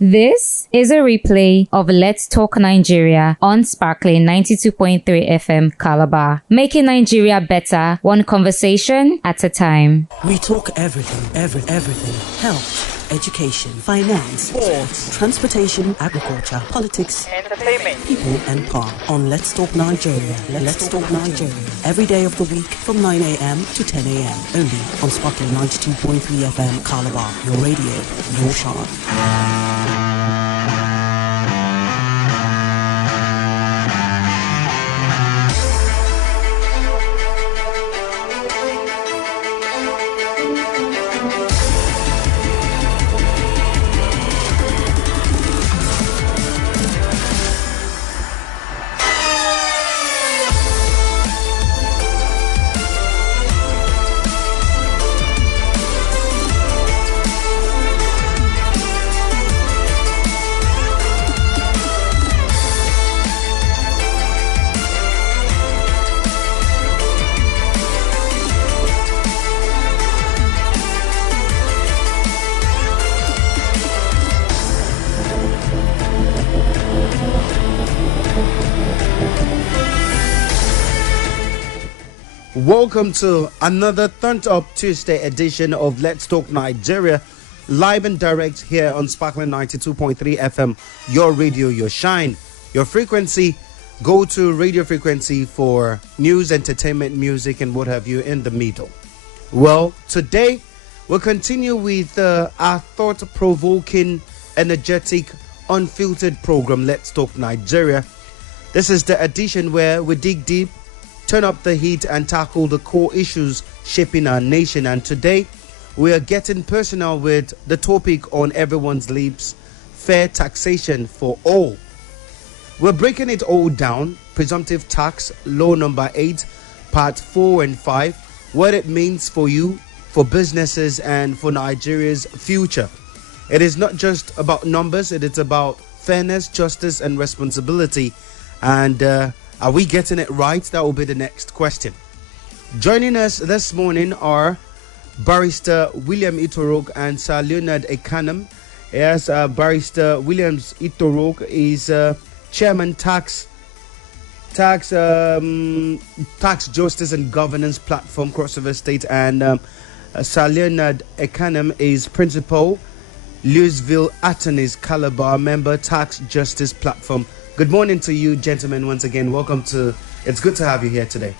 This is a replay of Let's Talk Nigeria on Sparkling 92.3 FM Calabar, making Nigeria better, one conversation at a time. We talk everything. Health, education, finance, sports, transportation, agriculture, politics, entertainment, people and power on Let's Talk Nigeria. Let's Talk Nigeria. Every day of the week from 9 a.m. to 10 a.m. Only on Sparkling 92.3 FM Calabar. Your radio, your chart. Welcome to another Turn Up Tuesday edition of Let's Talk Nigeria, live and direct here on Sparkling 92.3 FM, your radio, your shine, your frequency. Go to radio frequency for news, entertainment, music, and what have you in the middle. Well, today we'll continue with our thought-provoking, energetic, unfiltered program, Let's Talk Nigeria. This is the edition where we dig deep, turn up the heat and tackle the core issues shaping our nation. And today we are getting personal with the topic on everyone's lips: fair taxation for all. We're breaking it all down: Presumptive Tax Law No. 8, Part 4 and 5, what it means for you, for businesses, and for Nigeria's future. It is not just about numbers, it is about fairness, justice, and responsibility. And are we getting it right? That will be the next question. Joining us this morning are Barrister William Itorok and Sir Leonard Ekanem. Yes, Barrister William Itorok is Chairman Tax Justice and Governance Platform, Cross River State, and Sir Leonard Ekanem is Principal, Louisville Attorneys, Calabar, member, Tax Justice Platform. Good morning to you, gentlemen, once again. Welcome to... It's good to have you here today.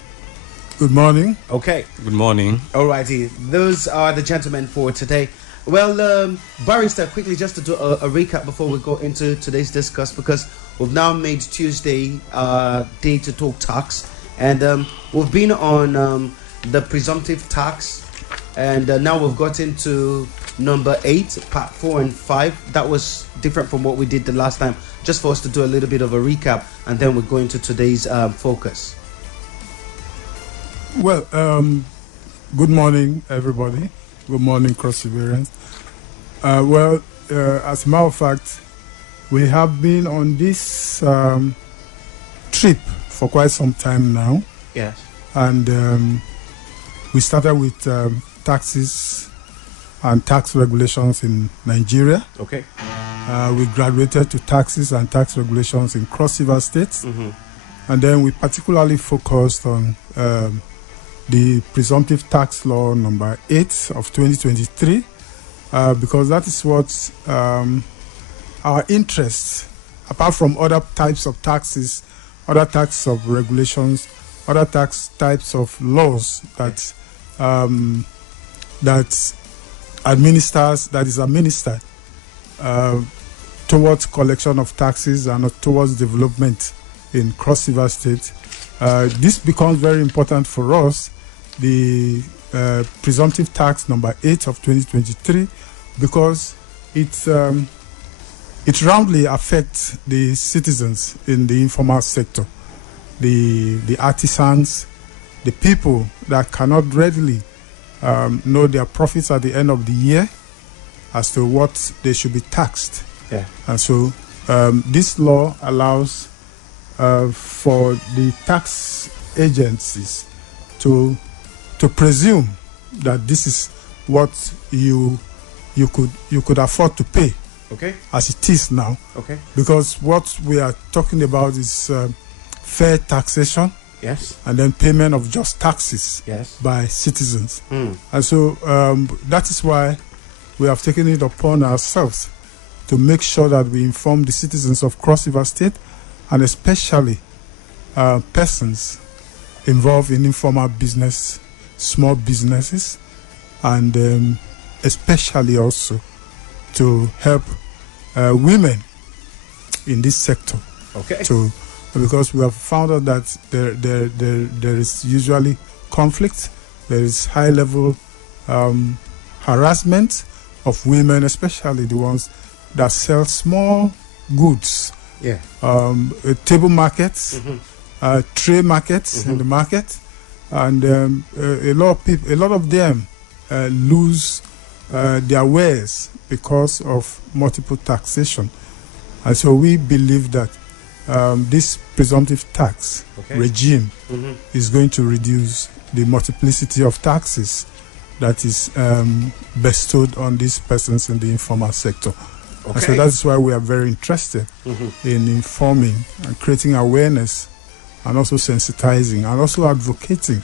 Good morning. Okay. Good morning. Alrighty. Those are the gentlemen for today. Well, Barrister, quickly just to do a recap before we go into today's discuss, because we've now made Tuesday day to talk tax. And we've been on the presumptive tax. And now we've got into number 8, part 4 and 5. That was different from what we did the last time, just for us to do a little bit of a recap, and then we'll go into today's focus. Well, good morning, everybody. Good morning, Cross-Riverians. As a matter of fact, we have been on this trip for quite some time now. Yes. And we started with taxes and tax regulations in Nigeria. Okay. We graduated to taxes and tax regulations in Cross River State. Mm-hmm. And then we particularly focused on the Presumptive Tax Law No. 8 of 2023, because that is what our interests, apart from other types of taxes, other types of regulations, other tax types of laws that is administered towards collection of taxes and towards development in Cross River State. This becomes very important for us, the Presumptive Tax No. 8 of 2023, because it roundly affects the citizens in the informal sector, the artisans, the people that cannot readily know their profits at the end of the year as to what they should be taxed. Yeah. And so this law allows for the tax agencies to presume that this is what you could afford to pay Okay. as it is now. Okay. Because what we are talking about is fair taxation. Yes. And then payment of just taxes by citizens. And so that is why we have taken it upon ourselves to make sure that we inform the citizens of Cross River State, and especially persons involved in informal business, small businesses, and especially also to help women in this sector. Okay. Because we have found out that there is usually conflict, there is high level harassment of women, especially the ones that sell small goods, table markets, tray markets in the market, and a lot of them lose their wares because of multiple taxation. And so we believe that this presumptive tax regime is going to reduce the multiplicity of taxes that is bestowed on these persons in the informal sector. And so that's why we are very interested in informing and creating awareness, and also sensitizing and also advocating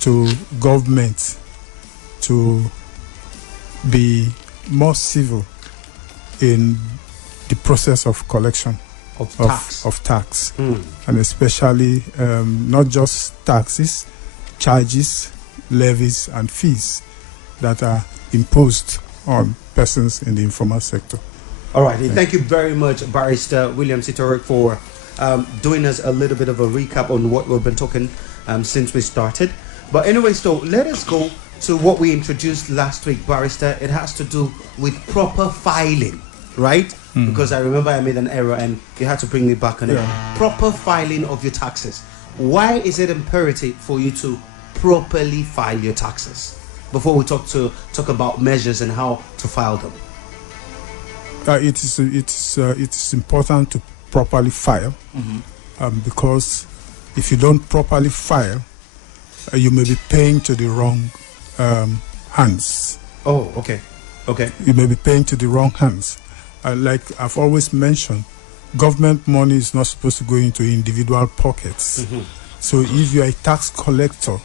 to government to be more civil in the process of collection of tax. And especially not just taxes, charges, levies and fees that are imposed on persons in the informal sector. All right. Thank you very much, Barrister William Itorok, for doing us a little bit of a recap on what we've been talking since we started. But anyway, so let us go to what we introduced last week, Barrister. It has to do with proper filing, right? Because I remember I made an error and you had to bring me back on it. Proper filing of your taxes. Why is it imperative for you to properly file your taxes before we talk about measures and how to file them? It is important to properly file because if you don't properly file, you may be paying to the wrong hands. Oh, okay. You may be paying to the wrong hands. Like I've always mentioned, government money is not supposed to go into individual pockets. So if you are a tax collector,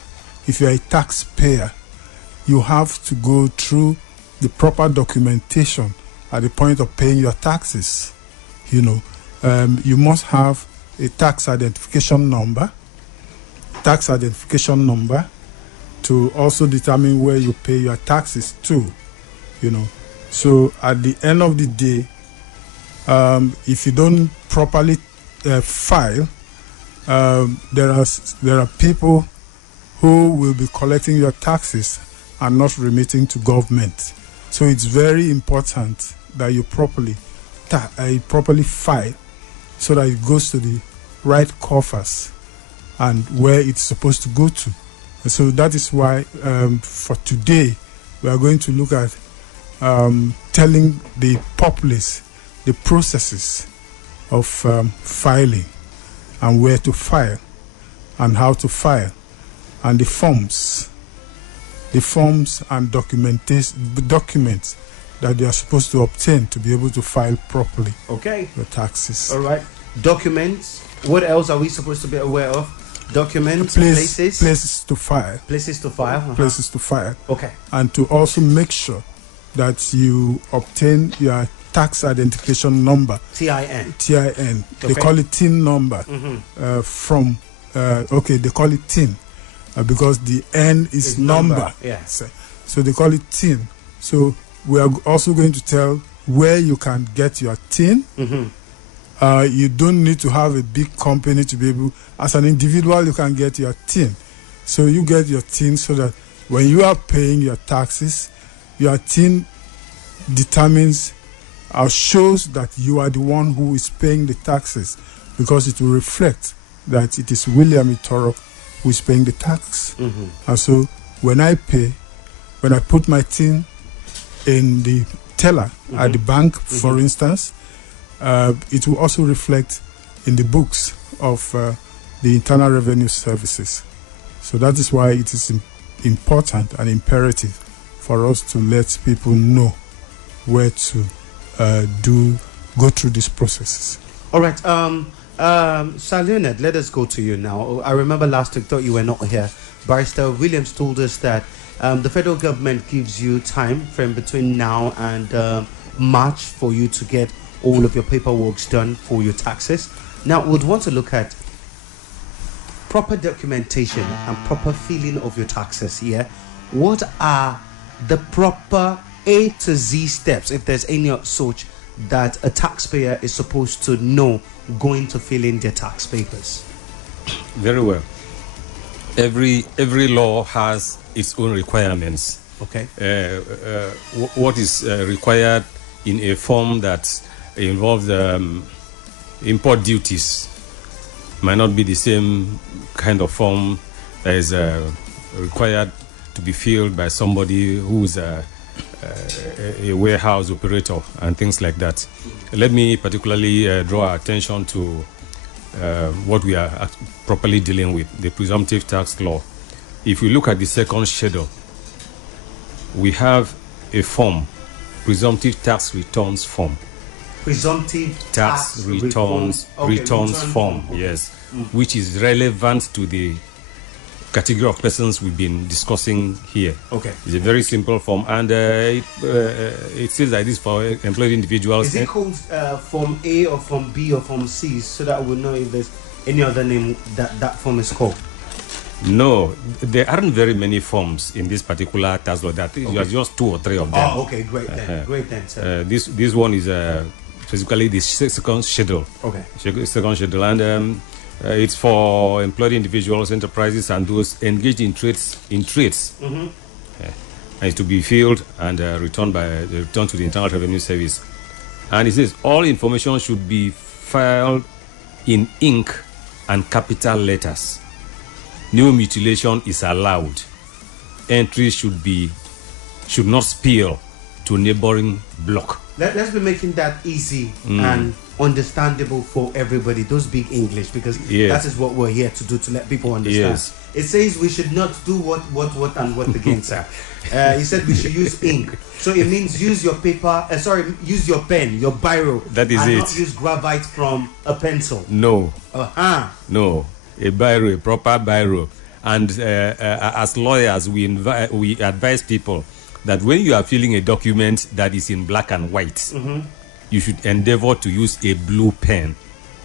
if you are a taxpayer, you have to go through the proper documentation at the point of paying your taxes. You must have a tax identification number to also determine where you pay your taxes to. So at the end of the day, if you don't properly file, there are people who will be collecting your taxes and not remitting to government. So it's very important that you properly file so that it goes to the right coffers and where it's supposed to go to. And so that is why for today we are going to look at telling the populace the processes of filing and where to file and how to file, and the forms and documents that they are supposed to obtain to be able to file properly the taxes. All right. Documents. What else are we supposed to be aware of? Documents, places to file. Places to file. Places to file. Okay. And to also make sure that you obtain your tax identification number. TIN. TIN. They call it TIN number they call it TIN because the N is number. Yes. So they call it TIN. So we are also going to tell where you can get your TIN. You don't need to have a big company to be able. As an individual, you can get your TIN. So you get your TIN so that when you are paying your taxes, your TIN determines or shows that you are the one who is paying the taxes, because it will reflect that it is William Itorok who is paying the tax. And so when I put my TIN in the teller at the bank, for instance, it will also reflect in the books of the Internal Revenue Services. So that is why it is important and imperative for us to let people know where to go through these processes. All right. Sir Leonard, let us go to you now. I remember last week, thought you were not here. Barrister Williams told us that the federal government gives you time frame between now and March for you to get all of your paperwork done for your taxes. Now, we'd want to look at proper documentation and proper filing of your taxes here. What are the proper A to Z steps, if there's any such, that a taxpayer is supposed to know going to fill in their tax papers? Very well. Every law has its own requirements. Okay. What is required in a form that involves import duties might not be the same kind of form that is required to be filled by somebody who's a warehouse operator and things like that. Let me particularly draw attention to what we are properly dealing with, the Presumptive Tax Law. If we look at the second schedule, we have a form, Presumptive Tax Returns Form. Presumptive Tax returns form, okay. Yes, which is relevant to the category of persons we've been discussing here. Okay. It's a very simple form, and it says like this for employed individuals. Is it called Form A or Form B or Form C, so that we'll know if there's any other name that form is called? No, there aren't very many forms in this particular tax law. That okay. There's just 2 or 3 of them. Oh, okay, great then. Great then, sir. This one is basically the second schedule. Okay. Second schedule, and it's for employed individuals, enterprises, and those engaged in trades. Mm-hmm. And it's to be filled and returned to the Internal Revenue Service. And it says all information should be filed in ink and capital letters. No mutilation is allowed. Entries should not spill to neighboring block. Let's be making that easy and understandable for everybody. Those big English, because that is what we're here to do, to let people understand. Yes. It says we should not do what and what again, sir. He said we should use ink. So it means use your paper. Use your pen, your biro. That is and it. Not use graphite from a pencil. No. No. A biro, a proper biro. And as lawyers, we advise people that when you are filling a document that is in black and white, you should endeavor to use a blue pen.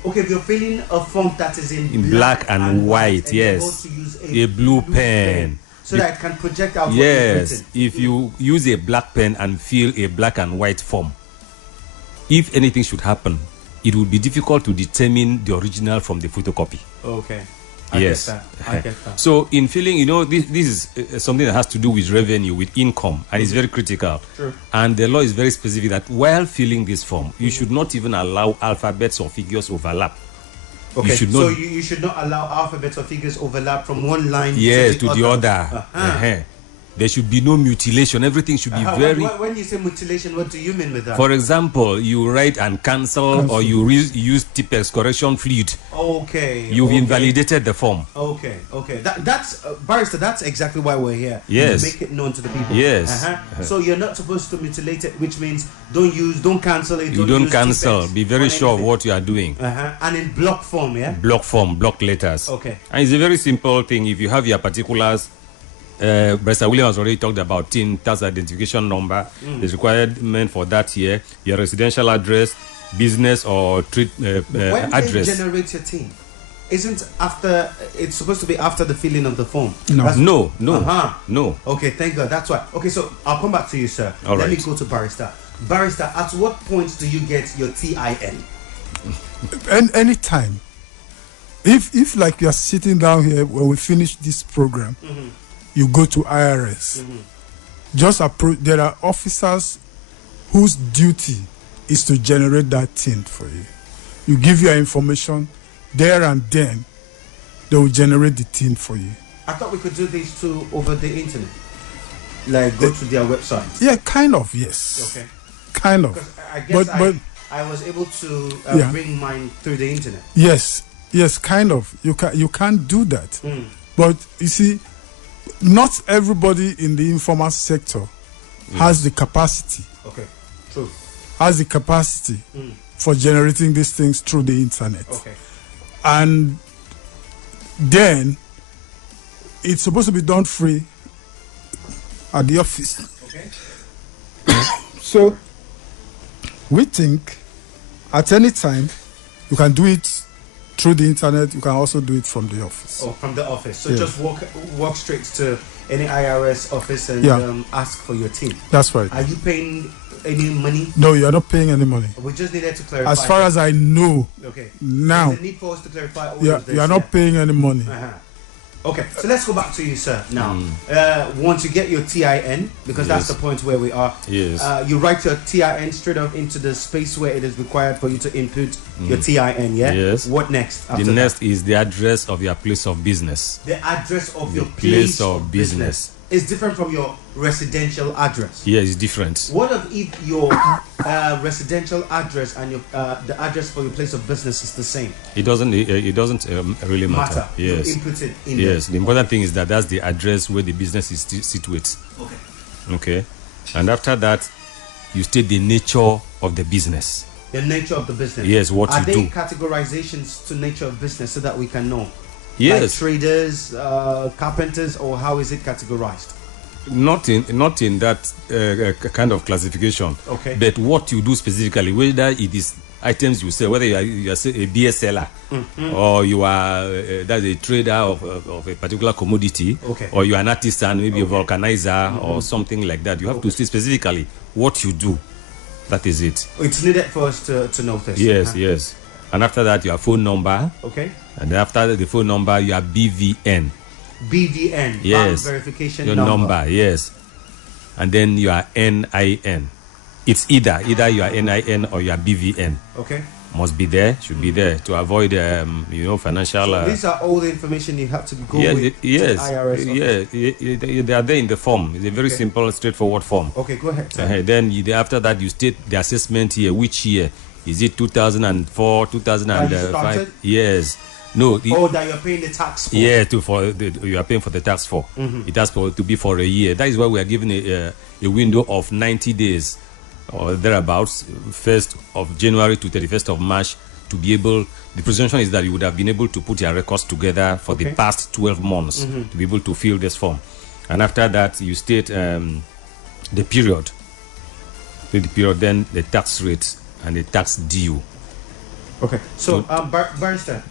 Okay, if you're filling a form that is in black and white, yes, to use a blue pen. So that it can project out. Yes, if you use a black pen and fill a black and white form, if anything should happen, it would be difficult to determine the original from the photocopy. Okay. I get that. So in filling, this is something that has to do with revenue, with income, and it's very critical. True. And the law is very specific that while filling this form, you should not even allow alphabets or figures overlap. Okay, you should not allow alphabets or figures overlap from one line to the other. There should be no mutilation. Everything should be very... When you say mutilation, what do you mean with that? For example, you write and cancel, or you use Tipex correction fluid. Okay. You've invalidated the form. Okay. That's Barrister, that's exactly why we're here. Yes. To make it known to the people. Yes. So you're not supposed to mutilate it, which means don't cancel it. Don't cancel. Be very sure of what you are doing. And in block form, yeah? Block form, block letters. Okay. And it's a very simple thing. If you have your particulars, Barrister Williams already talked about TIN, tax identification number. There's requirement for that here. Your residential address, business or trade when address. When they generate your TIN, isn't after? It's supposed to be after the filling of the form. No. No. Okay, thank God. That's why. Okay, so I'll come back to you, sir. Let me go to Barrister. Barrister, at what point do you get your TIN? Anytime. If like you are sitting down here when we finish this program. You go to IRS. Just approach. There are officers whose duty is to generate that TIN for you. You give your information there and then. They will generate the TIN for you. I thought we could do these two over the internet. Like go to their website. Yeah, kind of. Yes. Okay. Kind of. I guess I was able to bring mine through the internet. Yes. Kind of. You can't do that. But you see. Not everybody in the informal sector has the capacity. Okay, true. has the capacity for generating these things through the internet. Okay. And then it's supposed to be done free at the office. Okay. So we think at any time you can do it through the internet. You can also do it from the office. Oh, from the office. So Yeah. just walk straight to any IRS office and ask for your team. That's right. Are you paying any money? No, you are not paying any money. We just needed to clarify. As far as I know, okay. now, There's a need for us to clarify all you of this. are not paying any money. Uh-huh. Okay, so let's go back to you, sir. Now, once you get your TIN, because that's the point where we are, Yes. you write your TIN straight up into the space where it is required for you to input your TIN, yeah? Yes. What next? After The that? next is the address of your place of business. The address of your place of business. is different from your residential address. Yeah, it's different. What if your residential address and your the address for your place of business is the same? It doesn't really matter. Yes. You input it in Yes. The important thing is that that's the address where the business is situated. there. Okay. Okay. And after that, you state the nature of the business. The nature of the business. Yes, what Are you there do. categorizations to nature of business so that we can know? Like Yes. traders, carpenters, or how is it categorized? Not in that kind of classification. Okay. But what you do specifically, whether it is items you sell, whether you are a beer seller or you are that's a trader of a particular commodity, Okay. or you are an artisan, maybe a vulcanizer or something like that. You have to say specifically what you do. That is it. It's needed for us to know this. Yes, yes. And after that, your phone number. Okay. And after the phone number, your BVN. BVN. Yes. Bank verification Your number. number, yes. And then your NIN. It's either your NIN or your BVN. Okay. Must be there, should be there to avoid, financial. So these are all the information you have to go Yeah, with yes, to IRS office. they are there in the form. It's a very simple, straightforward form. Okay, go ahead. Sir. Then after that, you state the assessment here. Which year? Is it 2004, 2005? started? Yes. No. That you're paying the tax for. Yeah, you are paying for the tax for. It has to be for a year. That is why we are given a window of 90 days or thereabouts, 1st of January to 31st of March, to be able. The presumption is that you would have been able to put your records together for the past 12 months to be able to fill this form. And after that, you state the period. Then the tax rate and the tax due. Okay. So, Bernstein,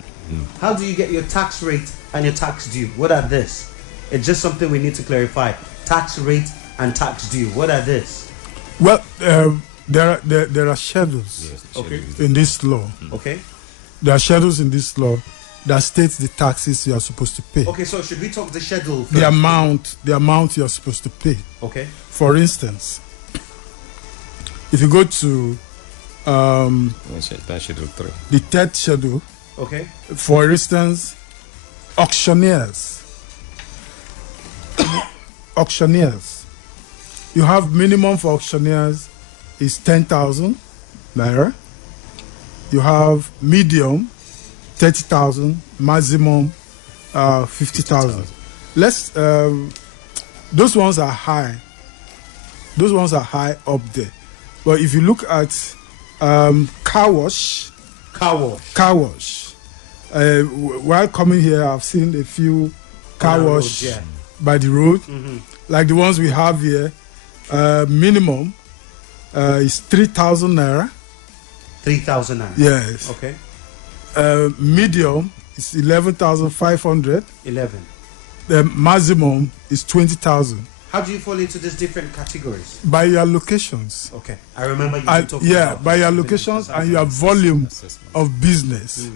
how do you get your tax rate and your tax due? What are this? It's just something we need to clarify. Tax rate and tax due. What are this? Well, there are schedules Okay. in this law. Okay. There are schedules in this law that states the taxes you are supposed to pay. Okay. So should we talk the schedule first? The amount you are supposed to pay. Okay. For instance, if you go to That's schedule 3. the third schedule, Okay. for instance, auctioneers. Auctioneers. You have minimum for auctioneers is 10,000 naira. You have medium 30,000, maximum 50,000. Let's those ones are high. Those ones are high up there. But if you look at car wash, while coming here, I've seen a few car wash by the road, like the ones we have here. Minimum is 3,000 naira. 3,000 naira. Yes. Okay. Medium is 11,500. 11. The maximum is 20,000. How do you fall into these different categories? By your locations. Okay. I remember you talking Yeah, about by your this. locations and your volume of business.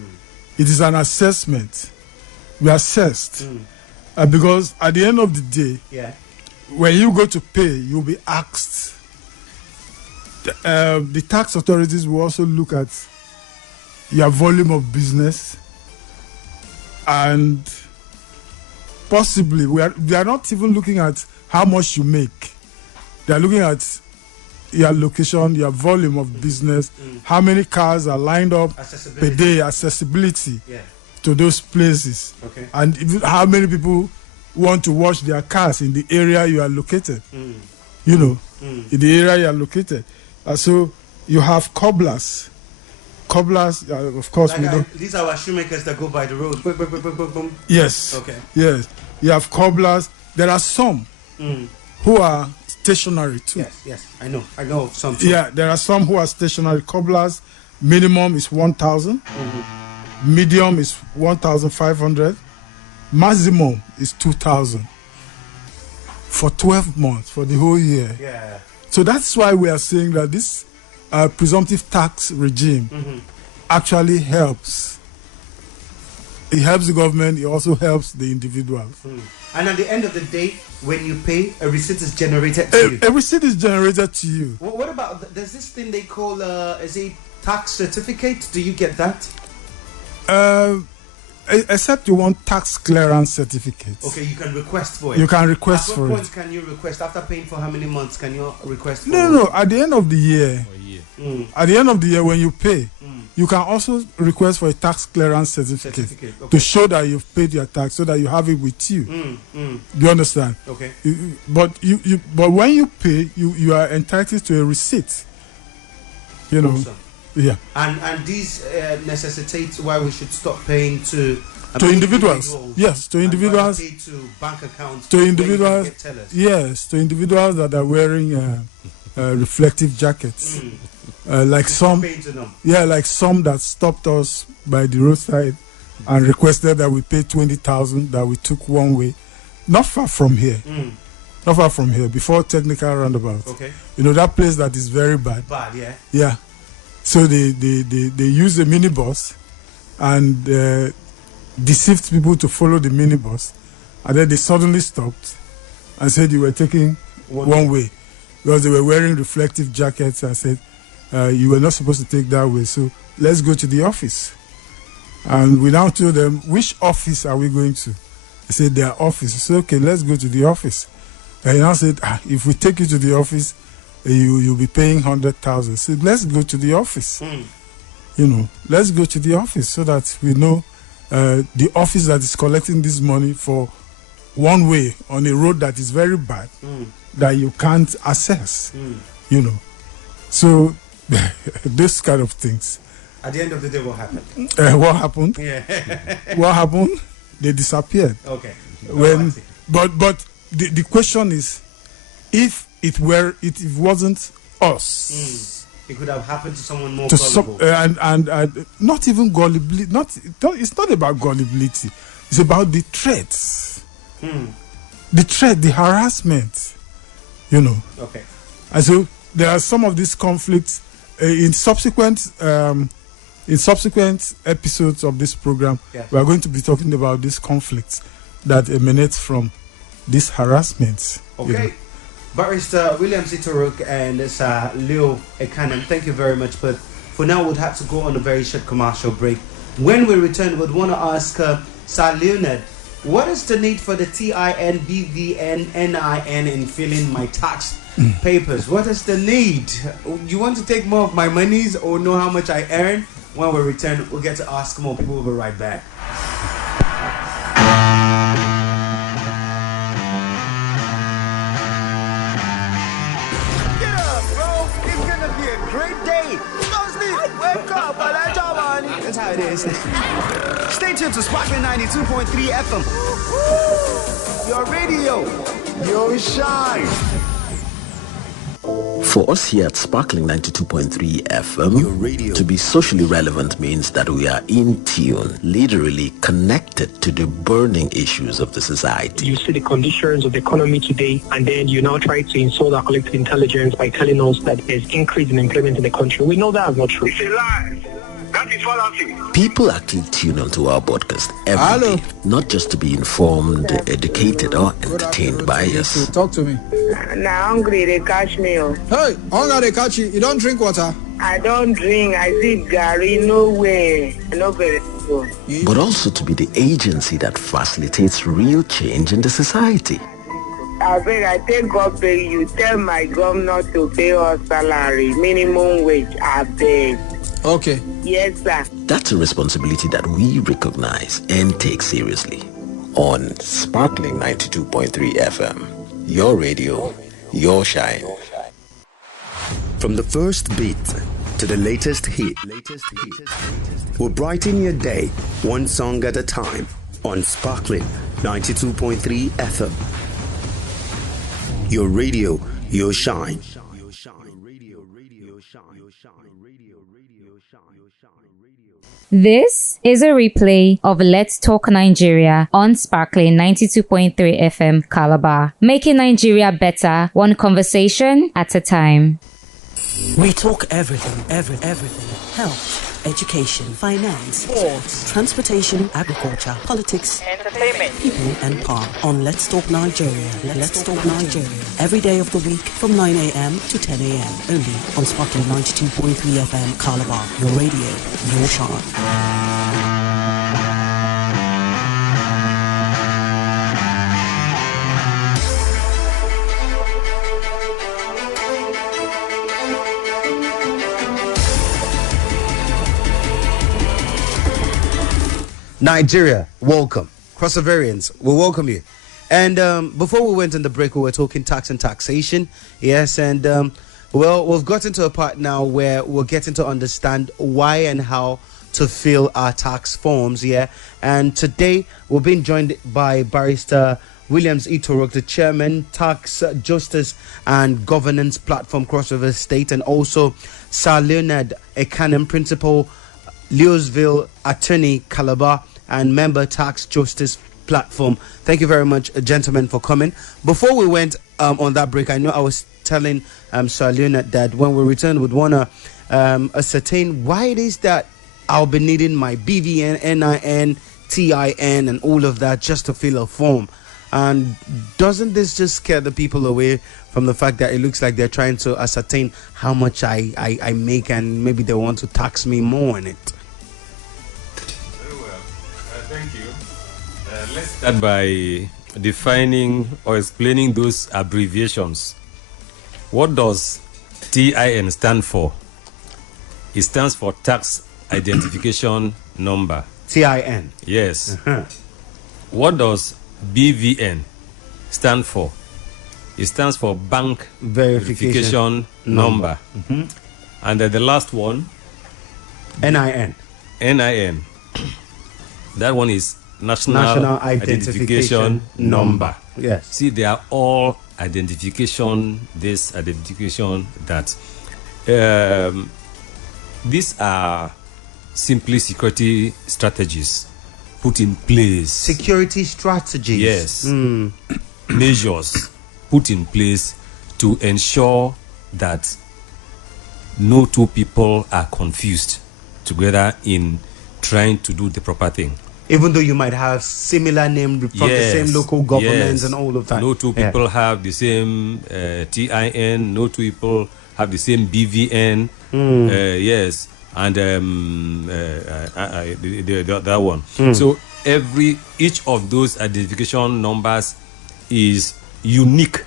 It is an assessment. We assessed. Because at the end of the day, Yeah. when you go to pay, you'll be asked. The tax authorities will also look at your volume of business, and possibly they are not even looking at how much you make. They are looking at your location, your volume of business, how many cars are lined up per day, accessibility to those places, and even how many people want to wash their cars in the area you are located. In the area you are located. So You have cobblers. Cobblers, of course, we know. These are our shoemakers that go by the road. Boom, boom, boom, boom, boom, boom. Yes. Okay. Yes. You have cobblers. There are some who are stationary too. Yes. I know of some too. Yeah, there are some who are stationary. Cobblers, minimum is 1,000. Medium is 1,500. Maximum is 2,000. For 12 months, for the whole year. Yeah. So that's why we are saying that this presumptive tax regime actually helps. It helps the government. It also helps the individuals. And at the end of the day, when you pay, a receipt is generated to you. A receipt is generated to you. What about, there's this thing they call, is it tax certificate? Do you get that? Except you want tax clearance certificate. Okay, you can request for it. You can request for it. At what point can you request? After paying for how many months can you request for it? No. At the end of the year, at the end of the year when you pay, you can also request for a tax clearance certificate. Okay. To show that you've paid your tax, so that you have it with you. Do you understand? Okay. But when you pay, you are entitled to a receipt. You know. Awesome. Yeah. And these necessitates why we should stop paying to individuals. Yes, to individuals. Pay to bank accounts. To individuals. Yes, to individuals that are wearing reflective jackets. Like some. Yeah, like some that stopped us by the roadside and requested that we pay 20,000 that we took one way, not far from here. Not far from here, before technical roundabout. Okay. You know that place that is very bad. Bad, yeah. Yeah. So they use a minibus and deceived people to follow the minibus, and then they suddenly stopped and said you were taking one way because they were wearing reflective jackets and said you were not supposed to take that way. So let's go to the office. And we now told them, which office are we going to? They said their office. We said, okay, let's go to the office. And he now said, if we take you to the office, you'll be paying 100,000. So let's go to the office. You know, let's go to the office so that we know the office that is collecting this money for one way on a road that is very bad, that you can't access. You know, so this kind of things. At the end of the day, what happened? What happened? Yeah. What happened? They disappeared. Okay. But the question is, if it wasn't us, it could have happened to someone more gullible. And not even gullibility. It's not about gullibility. It's about the threats, the harassment. You know. Okay. And so there are some of these conflicts in subsequent episodes of this program. Yeah. We are going to be talking about these conflicts that emanate from these harassments. Okay. You know. Barrister William Itorok and Leo Ekanem, thank you very much. But for now, we'll have to go on a very short commercial break. When we return, we'd want to ask Sir Leonard, what is the need for the TIN, BVN, NIN in filling my tax papers? What is the need? You want to take more of my monies or know how much I earn? When we return, we'll get to ask more people. We'll be right back. Get up, bro. It's gonna be a great day. Go sleep. Wake up. I like your money. That's how it is. Stay tuned to Sparkling 92.3 FM. Your radio. Your shine. For us here at Sparkling 92.3 FM, to be socially relevant means that we are in tune, literally connected to the burning issues of the society. You see the conditions of the economy today, and then you now try to insult our collective intelligence by telling us that there's increase in employment in the country. We know that is not true. It's a lie. That is fallacy. People actually tune onto our podcast every day, not just to be informed, educated, or entertained by us. Talk to me. Now hungry, they catch me. Hey, hunger they catch you. You don't drink water. I don't drink. I sip Gary. No way. No very good. But also to be the agency that facilitates real change in the society. I beg, I take God beg you. Tell my governor to pay us salary, minimum wage. I beg. Okay. Yes, sir. That's a responsibility that we recognize and take seriously. On Sparkling 92.3 FM, your radio, your shine. From the first beat to the latest hit. We'll brighten your day one song at a time on Sparkling 92.3 FM. Your radio, your shine. This is a replay of Let's Talk Nigeria on Sparkling 92.3 FM Calabar, making Nigeria better one conversation at a time. We talk everything. Health, education, finance, sports, transportation, agriculture, politics, Entertainment. people and power on Let's Talk Nigeria. Let's Talk Nigeria. Every day of the week from 9 a.m. to 10 a.m. Only on Sparkling 92.3 FM Calabar. Your radio, your shine. Nigeria, welcome. Crossovarians, we welcome you. And before we went on the break, we were talking tax and taxation. Yes, and well, we've gotten to a part now where we're getting to understand why and how to fill our tax forms. Yeah, and today we're being joined by Barrister Williams Itorok, the Chairman, Tax Justice and Governance Platform Crossover State, and also Sir Leonard Ekanem, Principal, Leosville Attorney, Calabar, and member Tax Justice Platform. Thank you very much, gentlemen, for coming. Before we went on that break, I know I was telling Sir Leonard that when we return, we'd want to ascertain why it is that I'll be needing my BVN, NIN, TIN, and all of that just to fill a form. And doesn't this just scare the people away from the fact that it looks like they're trying to ascertain how much I make, and maybe they want to tax me more on it? Very well. Thank you. Let's start by defining or explaining those abbreviations. What does TIN stand for? It stands for Tax Identification Number. TIN. Yes. What does BVN stand for? It stands for Bank Verification Number. And the last one, NIN. NIN. That one is National Identification Number. Yes. See, they are all identification, this identification, that. These are simply security strategies put in place. Security strategies. Yes. Measures put in place to ensure that no two people are confused together in trying to do the proper thing. Even though you might have similar name from the same local governments and all of that. No two people have the same TIN, no two people have the same BVN. Yes. And that one. So each of those identification numbers is unique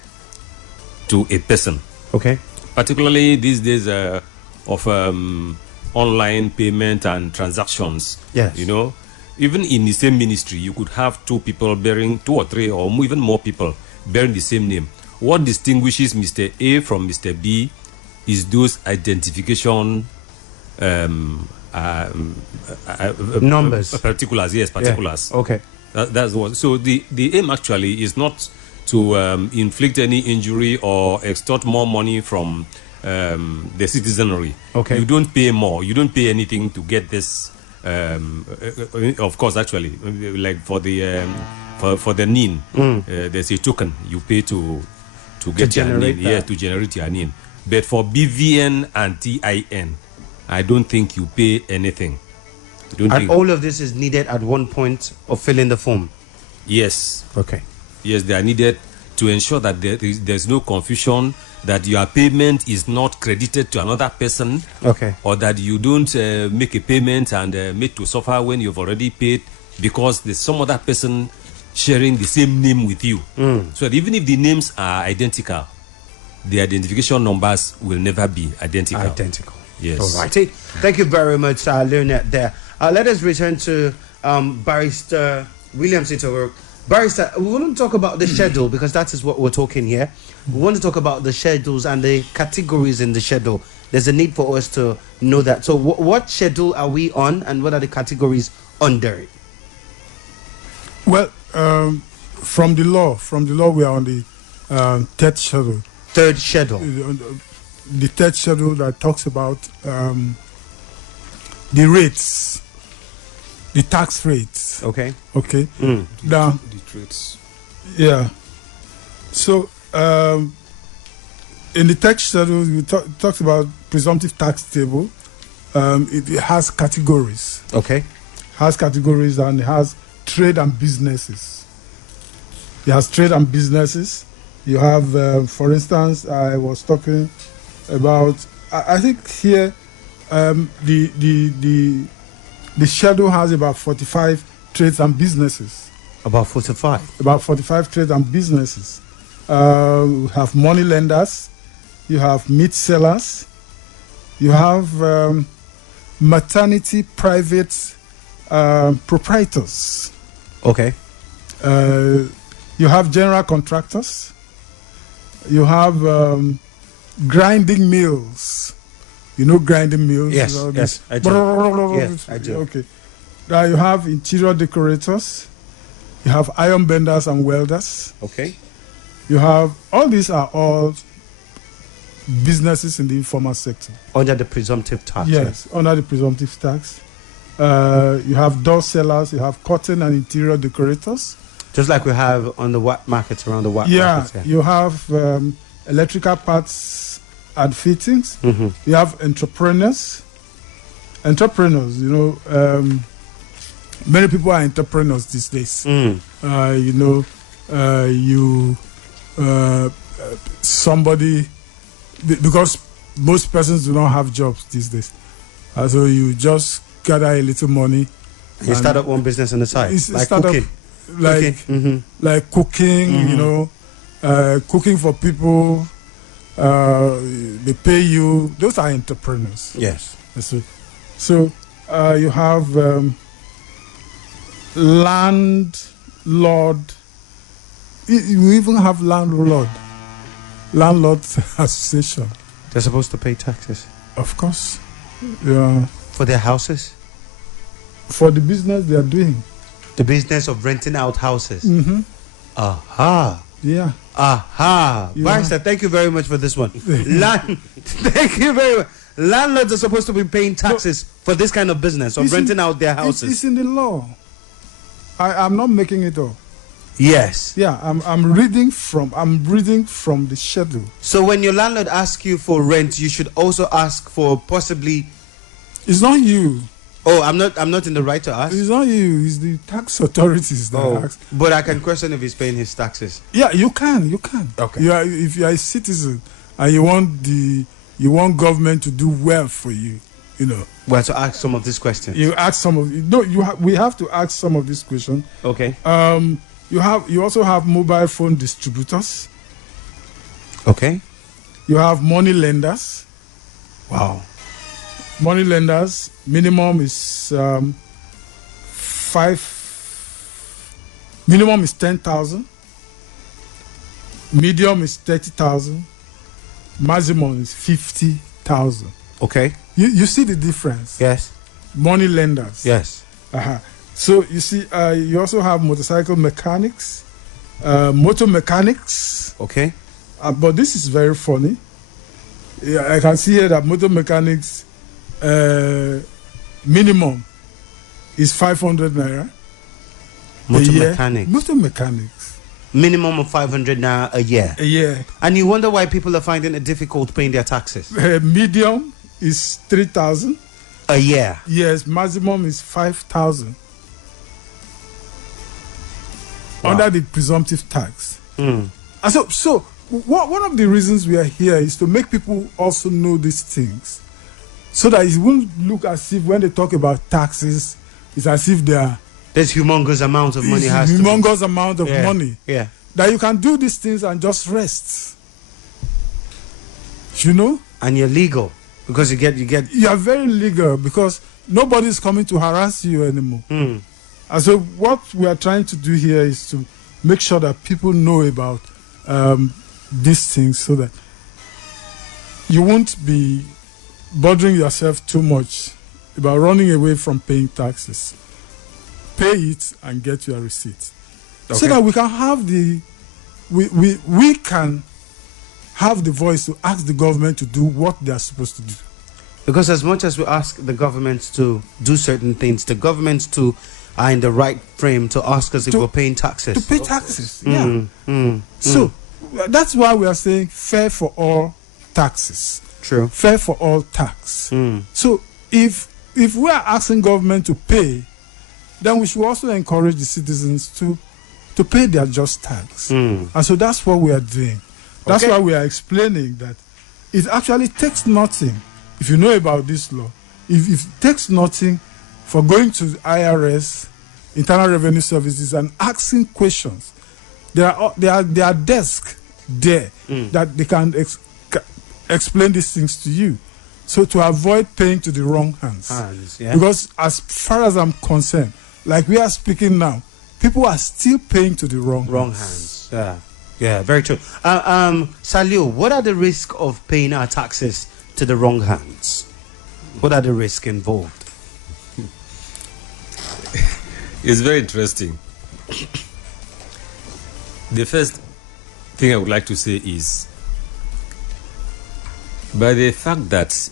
to a person. Okay. Particularly these days of online payment and transactions. Yes. You know, even in the same ministry, you could have two people bearing, two or three or even more people bearing the same name. What distinguishes Mr. A from Mr. B is those identification numbers, particulars. Yes, particulars. Yeah. Okay. That's what. So the aim actually is not to inflict any injury or extort more money from the citizenry. Okay. You don't pay more. You don't pay anything to get this. Of course, actually, like for the NIN, there's a token you pay to get your NIN. Yes, to generate your NIN. But for BVN and TIN, I don't think you pay anything. And all of this is needed at one point of filling the form? Yes. Okay. Yes, they are needed to ensure that there's no confusion, that your payment is not credited to another person. Okay. Or that you don't make a payment and made to suffer when you've already paid because there's some other person sharing the same name with you. So that even if the names are identical, the identification numbers will never be identical. Yes. All right. Thank you very much, Leonard, there. Let us return to Barrister Williams Itorok. Barrister, we want to talk about the schedule because that is what we're talking here. We want to talk about the schedules and the categories in the schedule. there's a need for us to know that. So what schedule are we on, and what are the categories under it? Well, from the law, we are on the third schedule. Third schedule. The third schedule that talks about the rates, the tax rates. Okay. Okay. The traits. Yeah. So in the tax schedule, we talked about presumptive tax table. It has categories. Okay. Has categories, and it has trade and businesses. It has trade and businesses. You have, for instance, I was talking about. I think here the schedule has about 45 trades and businesses. About 45. About 45 trades and businesses. We have money lenders. You have meat sellers. You have maternity private proprietors. Okay. You have general contractors. You have grinding mills. You know grinding mills? Yes, yes, I do. Yes, I do. Okay. Now you have interior decorators. You have iron benders and welders. Okay. You have, all these are all businesses in the informal sector. Under the presumptive tax. Yes, under the presumptive tax. You have door sellers, you have curtain and interior decorators. Just like we have on the white markets, around the white markets. Yeah, you have electrical parts and fittings. Mm-hmm. You have entrepreneurs. Entrepreneurs, you know, many people are entrepreneurs these days. You know, somebody, because most persons do not have jobs these days. So you just gather a little money. You start up one business on the side, like cooking. Like cooking, you know, cooking for people. They pay you. Those are entrepreneurs. Yes. So you have landlord. You even have landlord association. They're supposed to pay taxes. Of course. Yeah. For their houses. For the business they are doing. The business of renting out houses. Mm-hmm. Aha. Yeah. Aha. Yeah. Barrister, thank you very much for this one. Thank you very much. Landlords are supposed to be paying taxes for this kind of business of renting out their houses. It's in the law. I'm not making it up. Yes. Yeah, I'm reading from the schedule. So when your landlord asks you for rent, you should also ask for possibly. It's not you. Oh, I'm not in the right to ask. It's not you. It's the tax authorities that ask. But I can question if he's paying his taxes. Yeah, you can. Okay. If you are a citizen and you want government to do well for you, you know. Well, to ask some of these questions. You ask some of. No, we have to ask some of these questions. Okay. You also have mobile phone distributors. Okay. You have money lenders. Wow. Money lenders, minimum is minimum is 10,000. Medium is 30,000. Maximum is 50,000. Okay. You see the difference? Yes. Money lenders. Yes. So you see, you also have motorcycle mechanics, motor mechanics. Okay. But this is very funny. Yeah, I can see here that motor mechanics minimum is 500 naira. Motor mechanics. Minimum of 500 naira a year. A year. And you wonder why people are finding it difficult paying their taxes. Medium is 3,000 a year. Yes, maximum is 5,000. Wow. Under the presumptive tax. Mm. And so one of the reasons we are here is to make people also know these things, so that it won't look as if when they talk about taxes, it's as if there's humongous amount of money. Humongous amount of money. Yeah. That you can do these things and just rest. You know? And you're legal because you get. You are very legal because nobody's coming to harass you anymore. Mm. And so what we are trying to do here is to make sure that people know about these things, so that you won't be bothering yourself too much about running away from paying taxes. Pay it and get your receipt. Okay. So that we can have we can have the voice to ask the government to do what they are supposed to do. Because as much as we ask the government to do certain things, the government too are in the right frame to ask us if we're paying taxes. To pay taxes, So that's why we are saying fair for all taxes. True. Fair for all tax. So if we are asking government to pay, then we should also encourage the citizens to pay their just tax. And so that's what we are doing. That's why we are explaining that it actually takes nothing. If you know about this law, if it takes nothing for going to IRS, Internal Revenue Services, and asking questions, there are desks there that they can explain these things to you. So to avoid paying to the wrong hands. Because as far as I'm concerned, like we are speaking now, people are still paying to the wrong hands. Yeah, very true. Saliu, what are the risks of paying our taxes to the wrong hands? What are the risks involved? It's very interesting. The first thing I would like to say is, by the fact that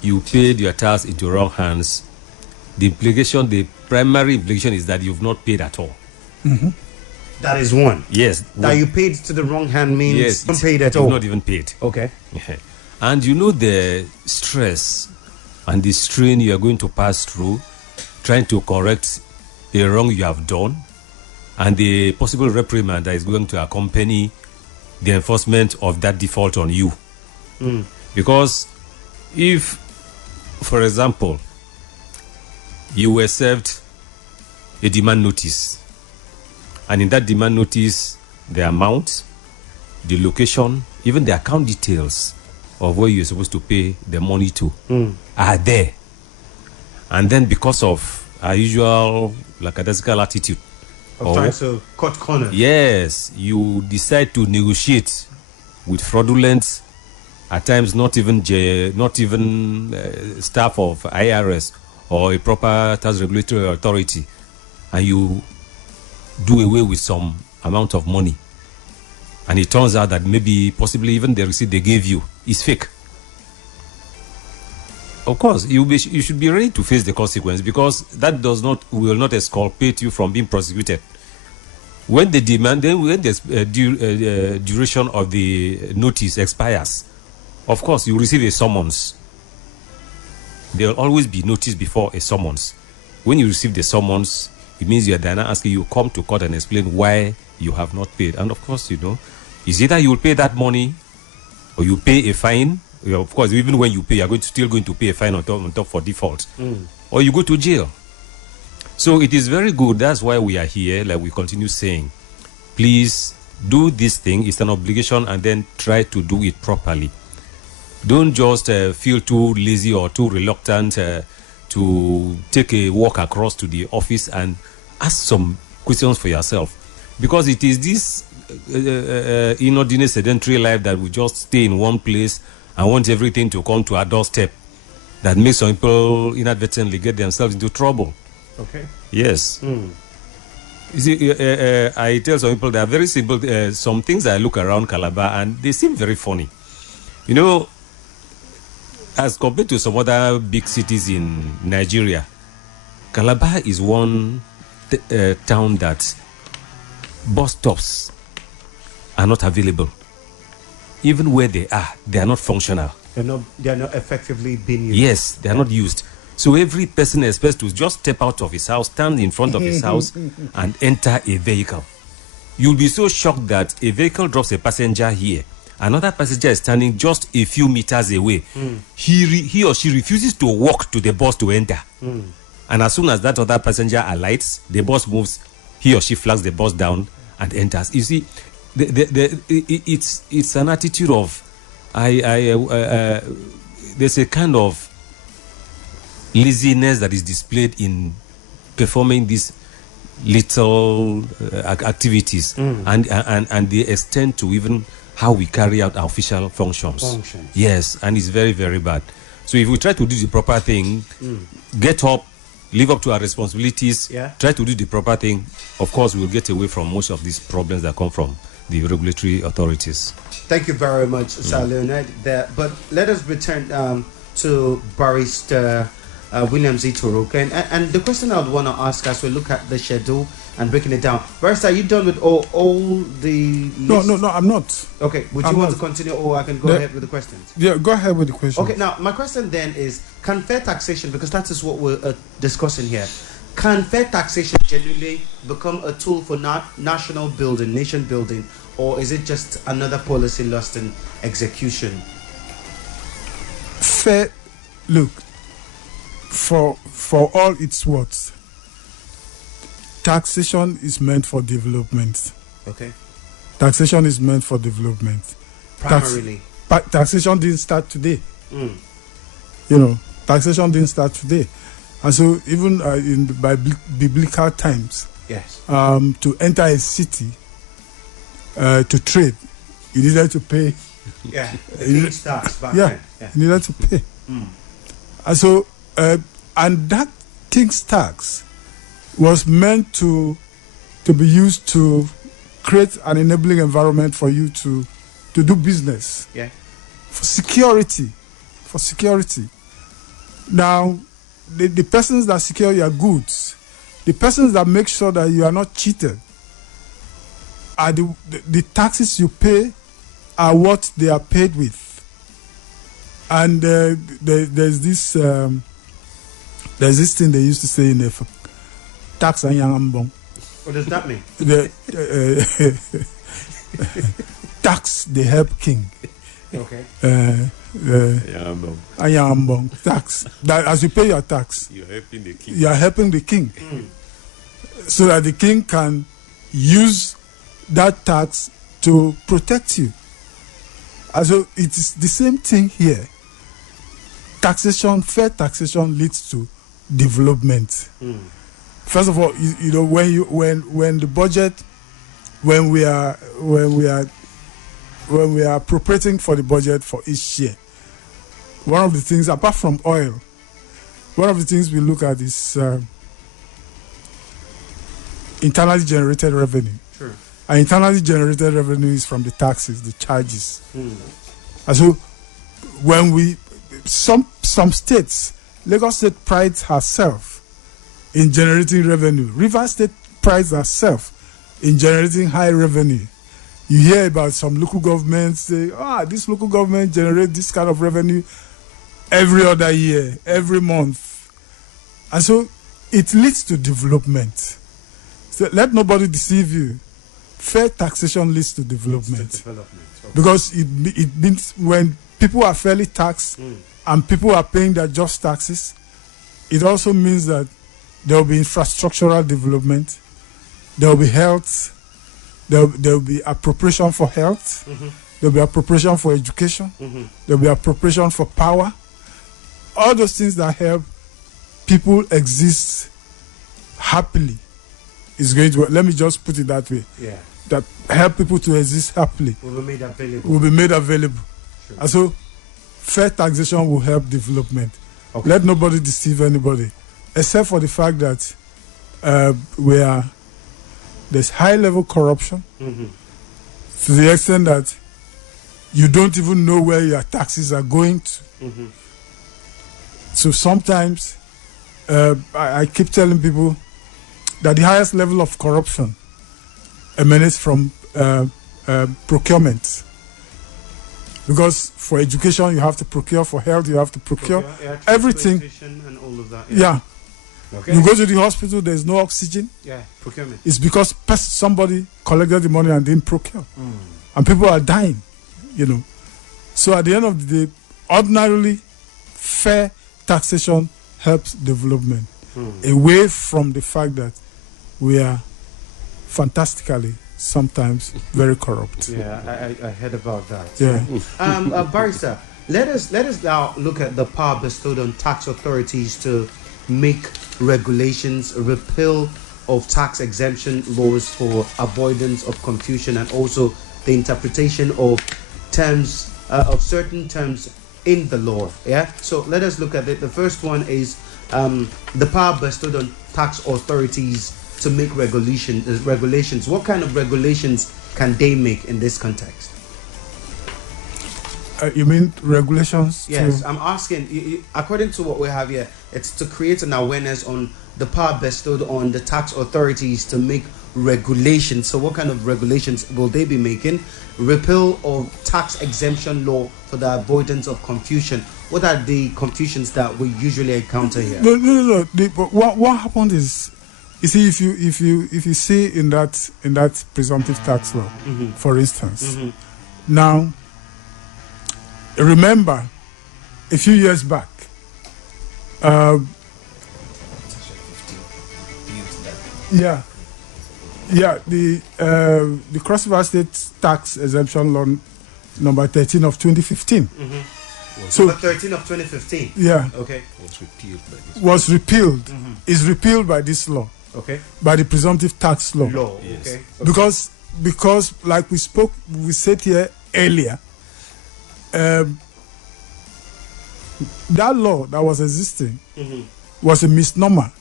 you paid your tax into wrong hands, the primary implication is that you've not paid at all. That is one. Yes. That you paid to the wrong hand means yes, you paid at all. Not even paid. Okay. And you know the stress and the strain you are going to pass through trying to correct a wrong you have done, and the possible reprimand that is going to accompany the enforcement of that default on you. Because if, for example, you were served a demand notice, and in that demand notice, the amount, the location, even the account details of where you're supposed to pay the money to are there. And then because of our usual lackadaisical attitude of trying to cut corners, yes, you decide to negotiate with fraudulent, at times not even staff of IRS or a proper tax regulatory authority, and you do away with some amount of money, and it turns out that maybe possibly even the receipt they gave you is fake. Of course, you should be ready to face the consequence, because that will not exculpate you from being prosecuted. When the duration of the notice expires, of course, you receive a summons. There will always be notice before a summons. When you receive the summons, it means you are then asking you come to court and explain why you have not paid. And of course, it's either you will pay that money or you pay a fine. Of course, even when you pay, you are still going to pay a fine on top for default. Or you go to jail. So it is very good. That's why we are here. Like we continue saying, please do this thing. It's an obligation, and then try to do it properly. Don't just feel too lazy or too reluctant to take a walk across to the office and ask some questions for yourself. Because it is this inordinate sedentary life that we just stay in one place and want everything to come to our doorstep that makes some people inadvertently get themselves into trouble. Okay. Yes. You see, I tell some people they are very simple. Some things I look around Calabar and they seem very funny. As compared to some other big cities in Nigeria, Calabar is one town that bus stops are not available. Even where they are not functional. They are not effectively being used. Yes, they are not used. So every person expects to just step out of his house, stand in front of his house, and enter a vehicle. You'll be so shocked that a vehicle drops a passenger here. Another passenger is standing just a few meters away. He or she refuses to walk to the bus to enter. And as soon as that other passenger alights, the bus moves, he or she flags the bus down and enters. You see, it's an attitude of there's a kind of laziness that is displayed in performing these little activities and they extend to even how we carry out our official functions. Yes, and it's very, very bad. So if we try to do the proper thing, get up, live up to our responsibilities, try to do the proper thing, of course we will get away from most of these problems that come from the regulatory authorities. Thank you very much, Sir Leonard. But let us return to Barrister Williams Itorok. And the question I would want to ask as we look at the schedule and breaking it down. Barrister, are you done with all the lists? No, I'm not. Okay, would you want to continue, or I can go ahead with the questions? Yeah, go ahead with the questions. Okay, now my question then is, can fair taxation, because that is what we're discussing here, can fair taxation genuinely become a tool for national building, nation building, or is it just another policy lost in execution? Fair, look, for all its worth, taxation is meant for development. Okay. Taxation is meant for development. Primarily. Taxation didn't start today. You know, taxation didn't start today. And so even by biblical times, yes, to enter a city, to trade, you needed to pay. Yeah, the king's tax back then. Yeah, you needed to pay. And so, and that king's tax was meant to be used to create an enabling environment for you to do business. Yeah. For security. Now, the persons that secure your goods, the persons that make sure that you are not cheated, are the taxes you pay are what they are paid with. And there's this thing they used to say in the tax and yangambong. What does that mean? Tax they help king. Okay. Yangambong tax. That as you pay your tax, you're helping the king. You are helping the king, so that the king can use that tax to protect you. And so it is the same thing here. Taxation, fair taxation leads to development. First of all, you know, when the budget, when we are appropriating for the budget for each year, one of the things, apart from oil, one of the things we look at is internally generated revenue. Sure. And internally generated revenue is from the taxes, the charges. And so when some states, Lagos State prides herself in generating revenue. Rivers State prides herself in generating high revenue. You hear about some local governments say, this local government generates this kind of revenue every other year, every month. And so it leads to development. So let nobody deceive you. Fair taxation leads to development. Okay. Because it means when people are fairly taxed and people are paying their just taxes, it also means that there will be infrastructural development, there will be health, there will be appropriation for health, there will be appropriation for education, there will be appropriation for power. All those things that help people exist happily is going to, let me just put it that way. Yeah. That help people to exist happily will be made available. Sure. And so fair taxation will help development. Okay. Let nobody deceive anybody, except for the fact that there's high level corruption to the extent that you don't even know where your taxes are going to. So sometimes I keep telling people that the highest level of corruption emanates from procurement. Because for education, you have to procure, for health, you have to procure everything. And all of that. Yeah. Okay. You go to the hospital, there's no oxygen. Yeah, procurement. It's because somebody collected the money and didn't procure. And people are dying, you know. So at the end of the day, ordinarily, fair taxation helps development away from the fact that we are fantastically sometimes very corrupt. Yeah, I heard about that. Yeah. Barrister, let us now look at the power bestowed on tax authorities to make regulations, repeal of tax exemption laws for avoidance of confusion, and also the interpretation of terms of certain terms in the law. Yeah. So let us look at it. The first one is the power bestowed on tax authorities to make regulations. What kind of regulations can they make in this context? You mean regulations? Yes, I'm asking, according to what we have here, it's to create an awareness on the power bestowed on the tax authorities to make regulations. So what kind of regulations will they be making? Repeal of tax exemption law for the avoidance of confusion. What are the confusions that we usually encounter here? No. What happened is, you see, if you see in that presumptive tax law, for instance, now remember a few years back, the Cross-River State Tax Exemption Law number 13 of 2015. So number 13 of 2015. Yeah. Okay. Was repealed. Is repealed by this law. Okay. By the Presumptive Tax Law. Yes. Okay. Because like we said here earlier, that law that was existing was a misnomer.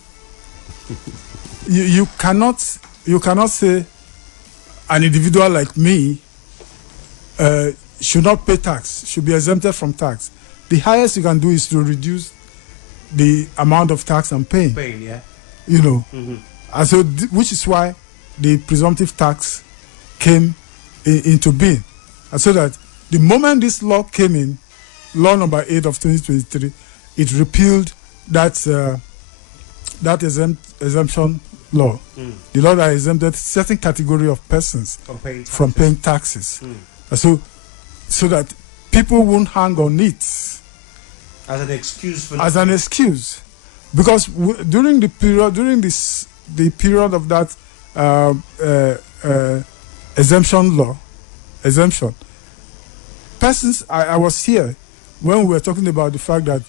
You cannot say an individual like me should not pay tax, should be exempted from tax. The highest you can do is to reduce the amount of tax I'm paying. You know, and so which is why the presumptive tax came into being, and so that the moment this law came in, law number 8 of 2023, it repealed that exemption law, the law that exempted certain category of persons from paying taxes, and so that people won't hang on it as an excuse because during the period of that exemption, persons, I was here when we were talking about the fact that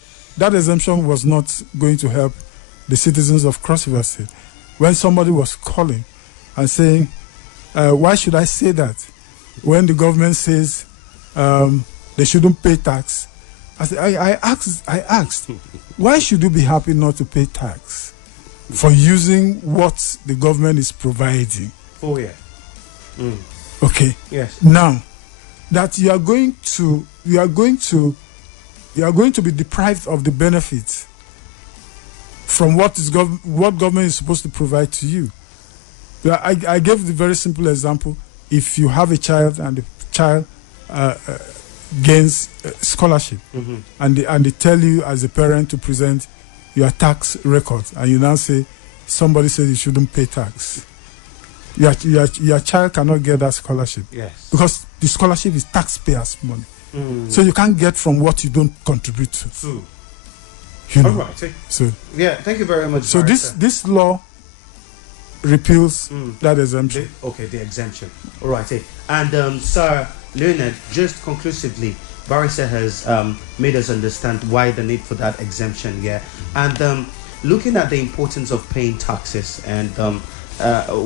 exemption was not going to help the citizens of Cross River State. When somebody was calling and saying, why should I say that when the government says they shouldn't pay tax? I asked, why should you be happy not to pay tax for using what the government is providing? Oh yeah. Okay. Yes. Now that you are going to be deprived of the benefits from what government is supposed to provide to you. I gave the very simple example. If you have a child and the child gains scholarship, and they tell you as a parent to present your tax records, and you now say somebody said you shouldn't pay tax, your child cannot get that scholarship. Yes. Because the scholarship is taxpayers' money. So you can't get from what you don't contribute to. True. You know? All right. So yeah, thank you very much. So this law repeals that exemption. The exemption. All right. And Sir Leonard, just conclusively, Barrister has made us understand why the need for that exemption. Yeah, and looking at the importance of paying taxes, and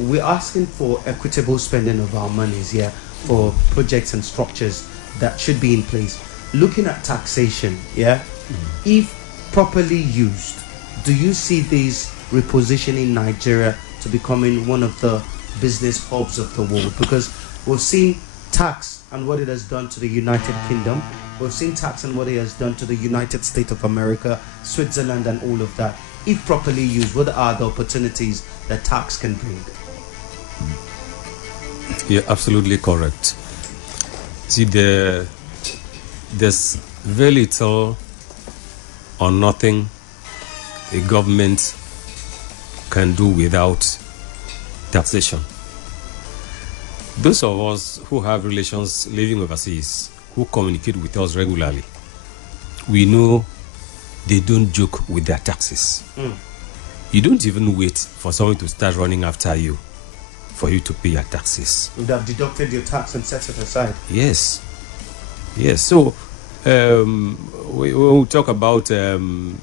we're asking for equitable spending of our monies. Yeah, for projects and structures that should be in place. Looking at taxation, if properly used, do you see this repositioning Nigeria to becoming one of the business hubs of the world? Because we've seen tax and what it has done to the United Kingdom, we've seen tax and what it has done to the United States of America, Switzerland, and all of that. If properly used, what are the opportunities that tax can bring? You're absolutely correct. See, there's very little or nothing a government can do without taxation. Those of us who have relations living overseas, who communicate with us regularly, we know they don't joke with their taxes. You don't even wait for someone to start running after you for you to pay your taxes. You have deducted your tax and set it aside. Yes. So when we talk about seeing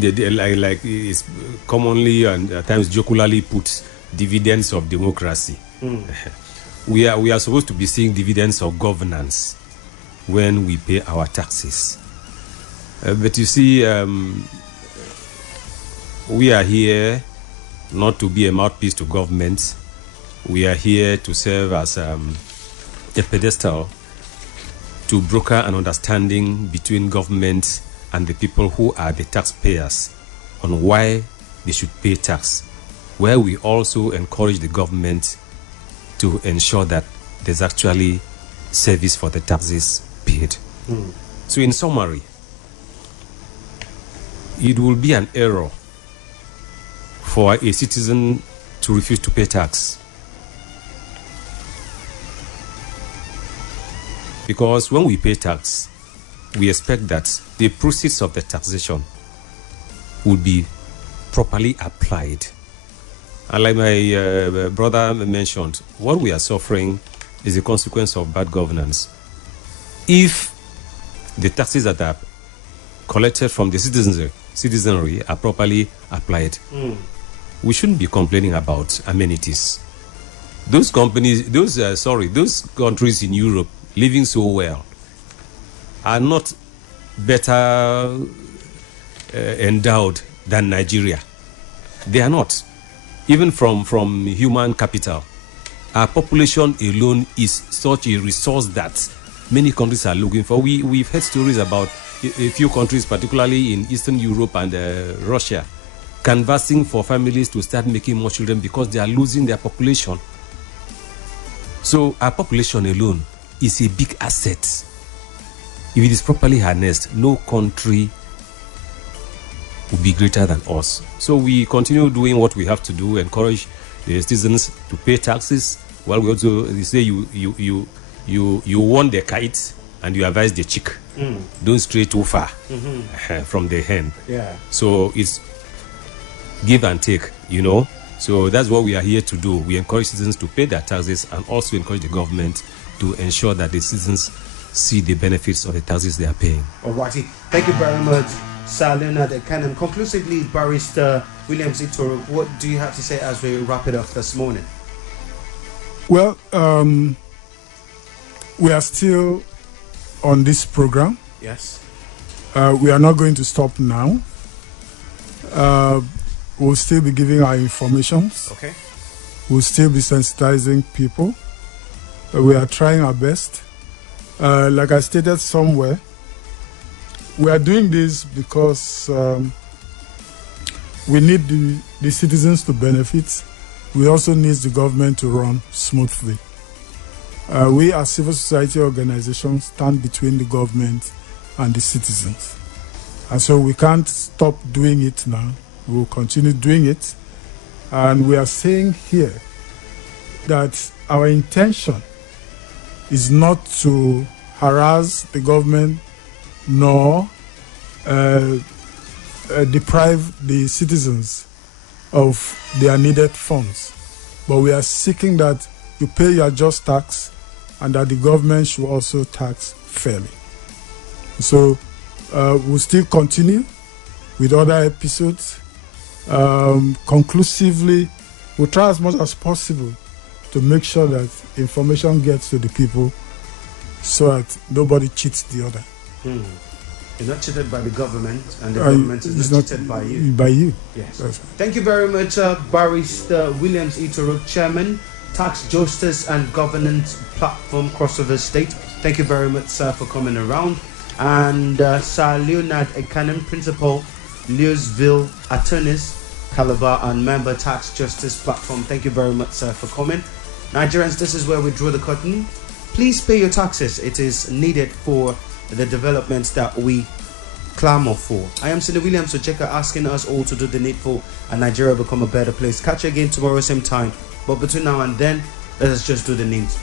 the like it's commonly and at times jocularly put dividends of democracy. We are supposed to be seeing dividends of governance. when we pay our taxes. But you see, we are here not to be a mouthpiece to government. We are here to serve as a pedestal to broker an understanding between government and the people who are the taxpayers on why they should pay tax, where we also encourage the government to ensure that there's actually service for the taxes paid. So in summary, it will be an error for a citizen to refuse to pay tax. Because when we pay tax, we expect that the proceeds of the taxation will be properly applied. And like my brother mentioned, what we are suffering is a consequence of bad governance. If the taxes that are collected from the citizenry are properly applied, we shouldn't be complaining about amenities. Those companies, those countries in Europe living so well are not better endowed than Nigeria. They are not. Even from human capital, our population alone is such a resource that many countries are looking for. We've heard stories about a few countries, particularly in Eastern Europe and Russia, canvassing for families to start making more children because they are losing their population. So our population alone is a big asset. If it is properly harnessed, no country will be greater than us. So we continue doing what we have to do, encourage the citizens to pay taxes. While we also, they say you want the kite and you advise the chick. Don't stray too far from the hen. Yeah. So it's give and take, you know. So that's what we are here to do. We encourage citizens to pay their taxes and also encourage the government to ensure that the citizens see the benefits of the taxes they are paying. Alrighty. Thank you very much, Sir Leonard Ekanem. Conclusively, Barrister Williams Itorok, what do you have to say as we wrap it up this morning? Well, we are still on this program. Yes. We are not going to stop now. We'll still be giving our informations. Okay. We'll still be sensitizing people. We are trying our best. Like I stated somewhere, we are doing this because we need the citizens to benefit. We also need the government to run smoothly. We as civil society organizations stand between the government and the citizens. And so we can't stop doing it now. We will continue doing it. And we are saying here that our intention is not to harass the government nor deprive the citizens of their needed funds. But we are seeking that you pay your just tax and that the government should also tax fairly. So we'll still continue with other episodes. Conclusively, we'll try as much as possible to make sure that information gets to the people so that nobody cheats the other. You're not cheated by the government, and the government is not cheated by you. By you. Yes. Thank you very much, Barrister Williams Itorok, Chairman, Tax Justice and Governance Platform, Crossover State. Thank you very much, sir, for coming around. And Sir Leonard Ekanem, Principal, Lewisville Attorneys, Calabar, and Member Tax Justice Platform. Thank you very much, sir, for coming. Nigerians, this is where we draw the curtain. Please pay your taxes. It is needed for the developments that we clamor for. I am Cindy Williams Ocheka, asking us all to do the needful and Nigeria become a better place. Catch you again tomorrow, same time. But between now and then, let us just do the needs.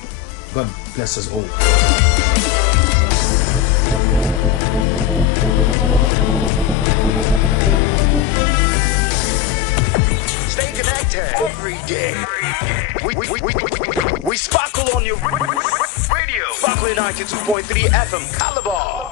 God bless us all. Stay connected every day. We sparkle on your radio. Sparkling 92.3 FM Calabar.